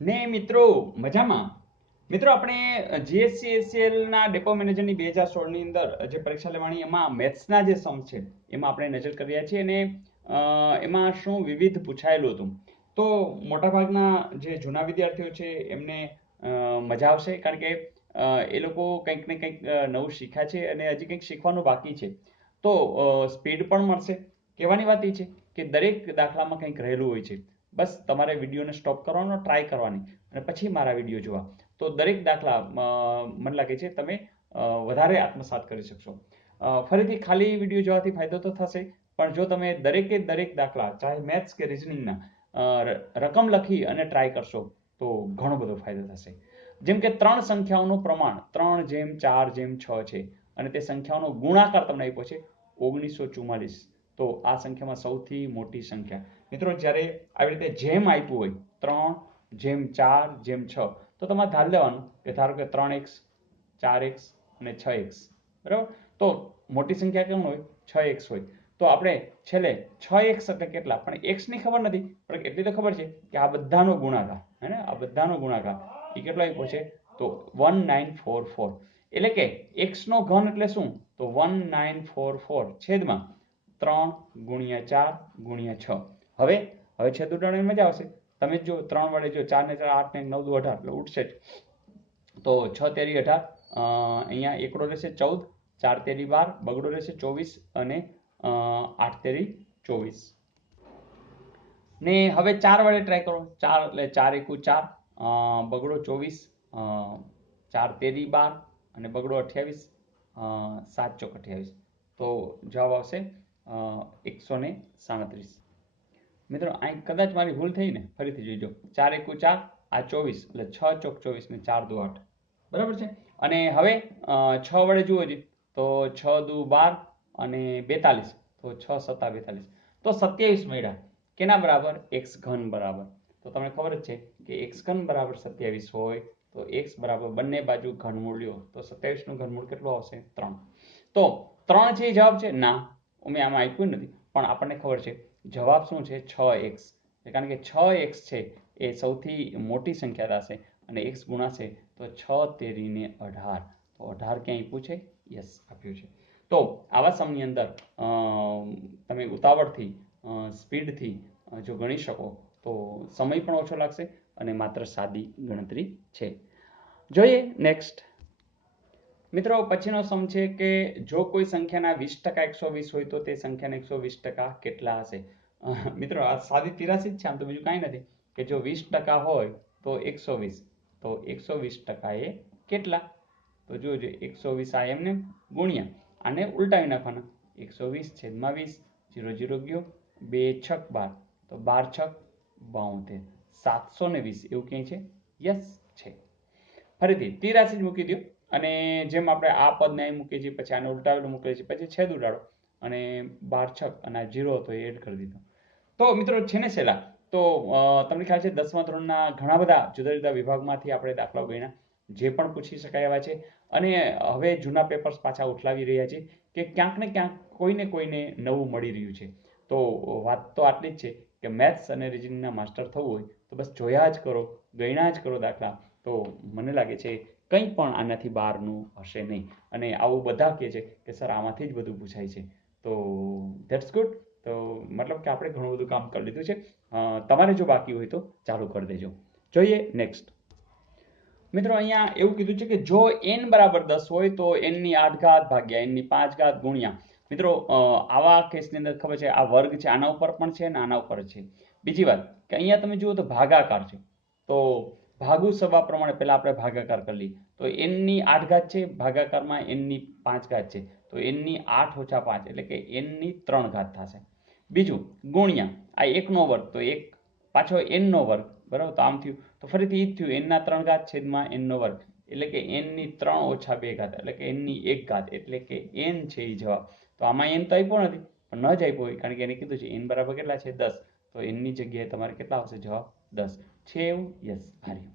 ને મિત્રો મજામાં. મિત્રો આપણે જીએસસીએસસીએલ ના ડેપો મેનેજરની 2016 ની અંદર જે પરીક્ષા લેવાની એમાં મેથ્સના જે સમ છે એમાં આપણે નજર કરી રહ્યા છીએ અને એમાં શું વિવિધ પૂછાયેલું હતું. તો મોટાભાગના જે જૂના વિદ્યાર્થીઓ છે એમને મજા આવશે, કારણ કે એ લોકો કંઈક ને કંઈક નવું શીખ્યા છે અને હજી કંઈક શીખવાનું બાકી છે. તો સ્પીડ પણ મળશે. કહેવાની વાત એ છે કે દરેક દાખલામાં કંઈક રહેલું હોય છે. બસ તમારે વિડીયોને સ્ટોપ કરવાનો, ટ્રાય કરવાની અને પછી મારા વિડીયો જોવા. તો દરેક દાખલા મને લાગે છે તમે વધારે આત્મસાત કરી શકશો. ફરીથી ખાલી વિડીયો જોવાથી ફાયદો તો થશે, પણ જો તમે દરેકે દરેક દાખલા, ચાહે મેથ્સ કે રિઝનિંગના, રકમ લખી અને ટ્રાય કરશો તો ઘણો બધો ફાયદો થશે. જેમ કે 3 સંખ્યાઓનું પ્રમાણ 3:4:6 છે અને તે સંખ્યાઓનો ગુણાકાર તમને આપ્યો છે 1944. તો આ સંખ્યામાં સૌથી મોટી સંખ્યા. મિત્રો જ્યારે આવી રીતે જેમ આપ્યું હોય 3:4:6, તો તમારે ધારી લેવાનું કે ધારો કે 3x, 4x અને 6x, બરાબર. તો મોટી સંખ્યા કેમ હોય? 6x હોય. તો આપણે છેલ્લે 6x એટલે કેટલા, પણ x ની ખબર નથી, પણ એટલી તો ખબર છે કે આ બધાનો ગુણાકાર, હે ને, આ બધાનો ગુણાકાર એ કેટલો આપ્યો છે? તો 1944. એટલે કે x નો ઘન એટલે શું? તો 1944 છેદમાં 3:4:6. હવે છેદ ઉડાડવાની મજા આવશે. તમે જો 3 વડે જો 4 ને 4, 8 ને 9 દુ 18 એટલે ઉઠશે જ. તો 6 તેરી 18, અહીંયા એકડો રહેશે 14, 4 તેરી 12, બગડો રહેશે 24 અને 8 તેરી 24. ને હવે 4 વડે ટ્રાય કરો. 4 એટલે 4 એકુ 4, બગડો 24, 4 તેરી 12 અને બગડો 28, 7 ચોક 28. તો જવાબ આવશે 137. મિત્રો અહીં કદાચ મારી ભૂલ થઈ ને, ફરીથી જોઈજો. 4 એકુ 4, આ 24 એટલે 6 ચોક 24 ને 4 દુ 8, બરાબર છે. અને હવે 6 વડે જુઓ છે તો 6 દુ 12 અને 42, તો 6 સત્તા 42, તો 27 મળ્યા. કેના બરાબર? x ઘન બરાબર. તો તમને ખબર જ છે કે x ઘન બરાબર 27 હોય તો x બરાબર બંને બાજુ ઘનમૂળ લ્યો તો 27 નું ઘનમૂળ કેટલું આવશે? 3. તો 3 છે એ જવાબ છે? ના, મેં આમાં આપ્યું નથી, પણ આપણને ખબર છે જવાબ શું છે? 6x. કારણ કે 6x છે એ સૌથી મોટી સંખ્યા થશે અને x ગુણાશે તો 6 તેરીને 18. તો 18 ક્યાં આપ્યું છે? યસ, આપ્યું છે. તો આવા સમયની અંદર તમે ઉતાવળથી, સ્પીડથી જો ગણી શકો તો સમય પણ ઓછો લાગશે અને માત્ર સાદી ગણતરી છે. જોઈએ નેક્સ્ટ. મિત્રો પછીનો સમ છે કે જો કોઈ સંખ્યાના 20% 120 હોય તો તે સંખ્યાના 120% કેટલા હશે? મિત્રો આ સાદી 83 જ છે, આમ તો બીજું કાંઈ નથી. કે જો 20% હોય તો 120, તો 120% એ કેટલા? તો જોજો 120 આ એમને ગુણ્યા આને ઉલટાવી નાખવાના. 120 છેદમાં 20, 0 0 ગયો, 2 છક 12, તો 12 છક 72, 720 એવું ક્યાંય છે? યસ છે. ફરીથી તિરાસી જ મૂકી દો અને જેમ આપણે આ પદને અહીં મૂકીએ છીએ પછી આને ઉલટાવેલું મૂકીએ છીએ, પછી છેદ ઉડાડો અને 12 છક અને 0 હતો એ એડ કરી દીધો. તો મિત્રો છે ને છેલ્લા, તો તમને ખ્યાલ છે 10મા ધોરણના ઘણા બધા જુદા જુદા વિભાગમાંથી આપણે દાખલાઓ ગણ્યા, જે પણ પૂછી શકાય એવા છે. અને હવે જૂના પેપર્સ પાછા ઉઠલાવી રહ્યા છે કે ક્યાંક ને ક્યાંક કોઈને નવું મળી રહ્યું છે. તો વાત તો આટલી જ છે કે મેથ્સ અને રિઝનિંગના માસ્ટર થવું હોય તો બસ જોયા જ કરો, ગણ્યા જ કરો દાખલા, તો મને લાગે છે કંઈ પણ આનાથી બહારનું હશે નહીં. અને આવું બધા કહે છે કે સર આમાંથી જ બધું પૂછાય છે. તો ધેટ્સ ગુડ. તો મતલબ કે આપણે ઘણું બધું કામ કરી લીધું છે. તમારે જો બાકી હોય તો ચાલુ કરી દેજો. જોઈએ નેક્સ્ટ. મિત્રો અહીંયા એવું કીધું છે કે જો n બરાબર 10 હોય તો n ની 8 ઘાત ભાગ્યા n ની 5 ઘાત ગુણ્યા. મિત્રો આવા કેસની અંદર ખબર છે આ વર્ગ છે, આના ઉપર પણ છે અને આના ઉપર છે. બીજી વાત કે અહીંયા તમે જુઓ તો ભાગાકાર છે, તો ભાગુ સભા પ્રમાણે પહેલા આપણે ભાગાકાર કરી લઈએ. તો n ની 8 ઘાત છે, ભાગાકારમાં n ની 5 ઘાત છે, તો n ની 8 ઓછા 5 એટલે કે n ની 3 ઘાત થશે. બીજું ગુણ્યા આ 1 નો વર્ગ, તો 1 પાછો n નો વર્ગ, બરાબર. તો આમ થયું તો ફરીથી એ જ થયું, n ના 3 ઘાત છેદમાં n નો વર્ગ એટલે કે n ની 3 ઓછા 2 ઘાત એટલે કે n ની 1 ઘાત એટલે કે n છે એ જવાબ. તો આમાં n તો આપ્યો નથી, પણ ન જ આપ્યો હોય કારણ કે એને કીધું છે n બરાબર કેટલા છે? 10. તો n ની જગ્યાએ તમારે કેટલા આવશે જવાબ? 10 છે એવું? યસ, હાર્યું.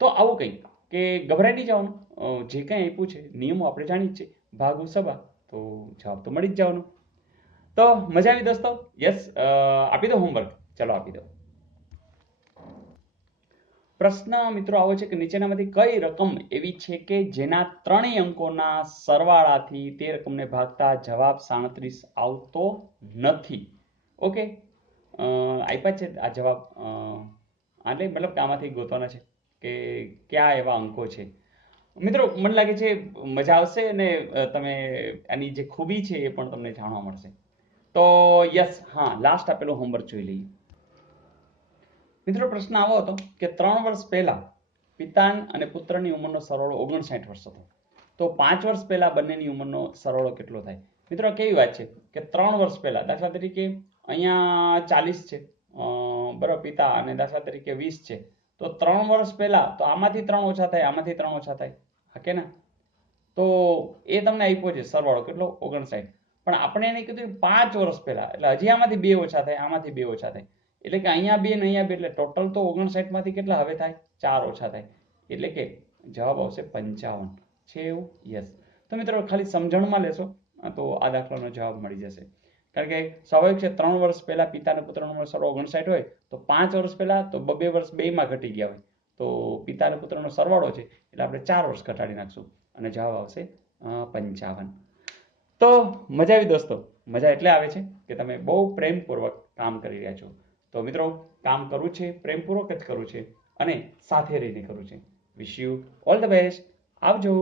તો આવું કંઈક કે ગભરાઈ નહીં જવાનું, જે કંઈ આપ્યું છે નિયમો આપણે જાણી જ છે, ભાગુ સભા, તો જવાબ તો મળી જ જવાનો. તો મજા આવી દોસ્તો? યસ, આપી દો હોમવર્ક, ચલો આપી દો. પ્રશ્ન મિત્રો આવો છે કે નીચેનામાંથી કઈ રકમ એવી છે કે જેના ત્રણેય અંકોના સરવાળાથી તે રકમને ભાગતા જવાબ 37 આવતો નથી. ઓકે, આપ્યા છે આ જવાબ, એટલે મતલબ કે આમાંથી ગોતવાના છે કે કયા એવા અંકો છે. મિત્રો મને લાગે છે મજા આવશે અને તમે આની જે ખૂબી છે એ પણ તમને જાણવા મળશે. તો યસ, હા, લાસ્ટ આપેલું હોમવર્ક જોઈ લઈએ. મિત્રો પ્રશ્ન આવો હતો કે 3 વર્ષ પહેલા પિતા અને પુત્રની ઉંમરનો સરવાળો 59 વર્ષ હતો, તો 5 વર્ષ પહેલા બંનેની ઉંમરનો સરવાળો કેટલો થાય? મિત્રો કેવી વાત છે કે 3 વર્ષ પહેલા, દાખલા તરીકે અહીંયા 40 છે બરાબર પિતા, અને દાખલા તરીકે 20 છે, તો 3 વર્ષ પહેલા તો આમાંથી 3 ઓછા થાય, આમાંથી 3 ઓછા થાય, હા કે ના? તો એ તમને આપ્યો છે સરવાળો કેટલો, 59. પણ આપણે એને કીધું 5 વર્ષ પહેલા, એટલે હજી આમાંથી 2 ઓછા થાય, આમાંથી 2 ઓછા થાય, એટલે કે અહીંયા 2 ને અહીંયા 2, એટલે ટોટલ તો 59 માંથી કેટલા હવે થાય? 4 ઓછા થાય, એટલે કે જવાબ આવશે 55 છે એવું. યસ. તો મિત્રો ખાલી સમજણમાં લેશો તો આ દાખલાનો જવાબ મળી જશે. કારણ કે સ્વાભાવિક છે 3 વર્ષ પહેલા પિતા અને પુત્રનો ઉંમર સરવાળો 59 હોય તો 5 વર્ષ પહેલા તો 2 વર્ષ બેયમાં ઘટી ગયા હોય, તો પિતા અને પુત્રનો સરવાળો છે એટલે આપણે 4 વર્ષ ઘટાડી નાખશું અને જવાબ આવશે 55. તો મજા આવી દોસ્તો. મજા એટલે આવે છે કે તમે બહુ પ્રેમપૂર્વક કામ કરી રહ્યા છો. તો મિત્રો કામ કરવું છે પ્રેમપૂર્વક જ કરવું છે અને સાથે રહીને કરવું છે. Wish you all the best. આવજો.